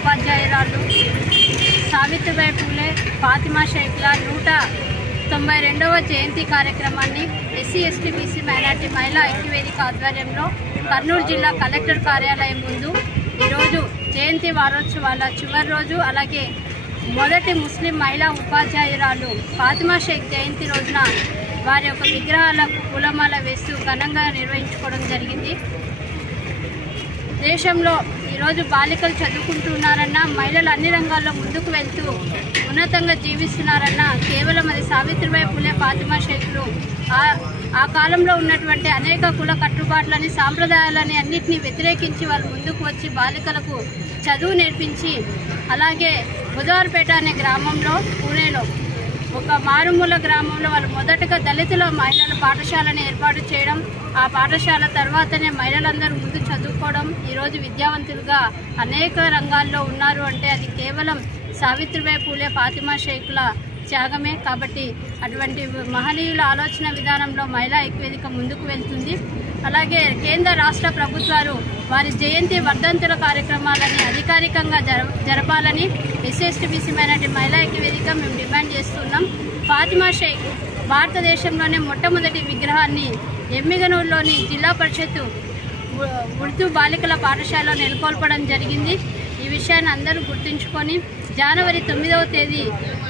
ఉపాధ్యాయురాలు సావిత్రిబాయి పూలే ఫాతిమా షేఖ్ల 192వ జయంతి కార్యక్రమాన్ని SC ST BC minority మహిళా ఐక్యవేదిక ఆధ్వర్యంలో కర్నూలు జిల్లా కలెక్టర్ కార్యాలయం ముందు ఈరోజు జయంతి వారోత్సవాల చివరి రోజు, అలాగే మొదటి ముస్లిం మహిళా ఉపాధ్యాయురాలు ఫాతిమా షేక్ జయంతి రోజున వారి యొక్క విగ్రహాలకు పూలమాల వేస్తూ ఘనంగా నిర్వహించుకోవడం జరిగింది. దేశంలో ఈరోజు బాలికలు చదువుకుంటున్నారన్నా, మహిళలు అన్ని రంగాల్లో ముందుకు వెళ్తూ ఉన్నతంగా జీవిస్తున్నారన్నా కేవలం అది సావిత్రిబాయి పూలే ఫాతిమా షేఖ్లు ఆ కాలంలో ఉన్నటువంటి అనేక కుల కట్టుబాట్లని, సాంప్రదాయాలని అన్నింటినీ వ్యతిరేకించి వాళ్ళు ముందుకు వచ్చి బాలికలకు చదువు నేర్పించి, అలాగే బుధవారపేట అనే గ్రామంలో పూణేలో ఒక మారుమూల గ్రామంలో వాళ్ళు మొదటగా దళితుల మహిళల పాఠశాలను ఏర్పాటు చేయడం, ఆ పాఠశాల తర్వాతనే మహిళలందరూ ముందు చదువుకోవడం, ఈరోజు విద్యావంతులుగా అనేక రంగాల్లో ఉన్నారు అంటే అది కేవలం సావిత్రిబాయి పూలే ఫాతిమా షేఖ్ల త్యాగమే. కాబట్టి అటువంటి మహనీయుల ఆలోచన విధానంలో మహిళా ఐక్యవేదిక ముందుకు వెళ్తుంది. అలాగే కేంద్ర రాష్ట్ర ప్రభుత్వాలు వారి జయంతి వర్ధంతుల కార్యక్రమాలని అధికారికంగా జరపాలని ఎస్సీ ఎస్టీ బీసీ మైనార్టీ మహిళా ఐక్యవేదిక మేము డిమాండ్ చేస్తున్నాం. ఫాతిమా షేక్ భారతదేశంలోనే మొట్టమొదటి విగ్రహాన్ని ఎమ్మిగనూరులోని జిల్లా పరిషత్తు ఉర్దూ బాలికల పాఠశాలలో నెలకొల్పడం జరిగింది. ఈ విషయాన్ని అందరూ గుర్తుంచుకొని జనవరి 9వ తేదీ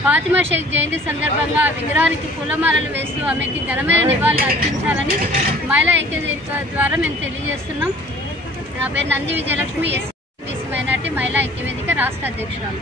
ఫాతిమా షేక్ జయంతి సందర్భంగా విగ్రహానికి పూలమాలలు వేస్తూ ఆమెకి ఘనమైన నివాళులు అర్పించాలని మహిళా ఐక్యవేదిక ద్వారా మేము తెలియజేస్తున్నాం. నా పేరు Nandi Vijayalakshmi, SC BC minority మహిళా ఐక్యవేదిక రాష్ట్ర అధ్యక్షురాలు.